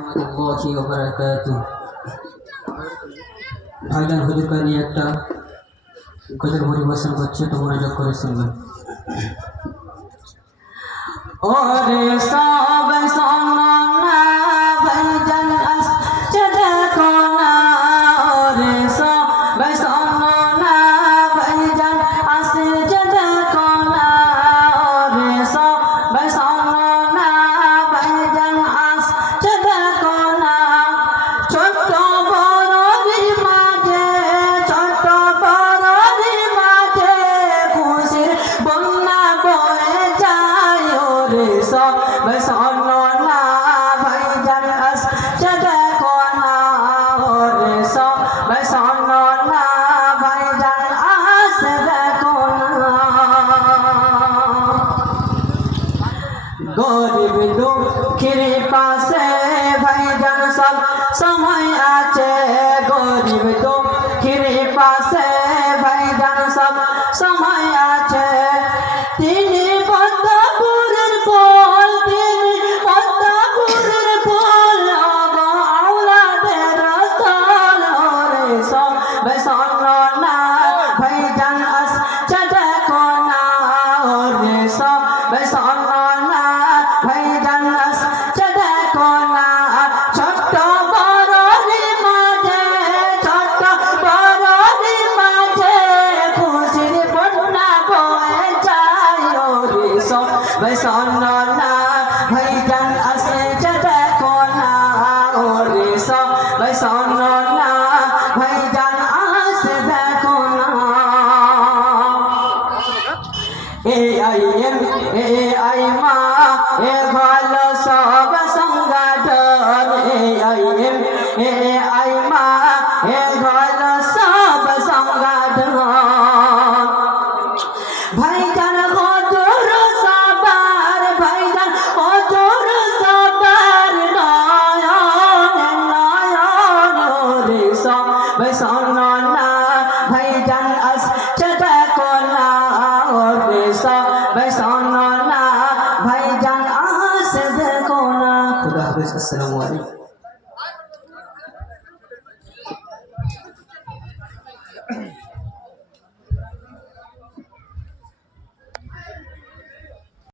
warahmatullahi wabarakatuh. ভাইজান হুজুরকে নিয়ে একটা গজল পরিবেশন করছে, তো মনোযোগ করে শুনবেন। ওরে সব শোনো না ভাইজান আসছে দেখো না, ওরে সব শোনো না ভাইজান আসছে দেখো না, ওরে সব শোনো না ভাইজান আসছে দেখো না। ছোট বড়দের মাঝে, ছোট বড়দের মাঝে খুশির বন্যা বয়ে যায়, ওরে সব শোনো না ভাইজান আসছে দেখো না, ওরে সব শোনো না ভাইজান আসছে দেখো না। গরিব দুঃখীর পাশে ভাইজান সব সময় আছে, গরিব দুঃখীর পাশে ভাইজান সব সময় আছে। তিনি পদ্মপুরের ফুল, তিনি পদ্মপুরের ফুল, আওলাদের রসুল, ওরে সব শোনো না ভাইজান আসছে দেখো না, ওরে সব শোনো না ভাইজান আসছে দেখো না। ছোট বড়দের মাঝে, ছোট বড়দের মাঝে খুশির বন্যা বয়ে যায়, ওরে সব শোনো না ভাইজান আসছে দেখো না, ওরে সব শোনো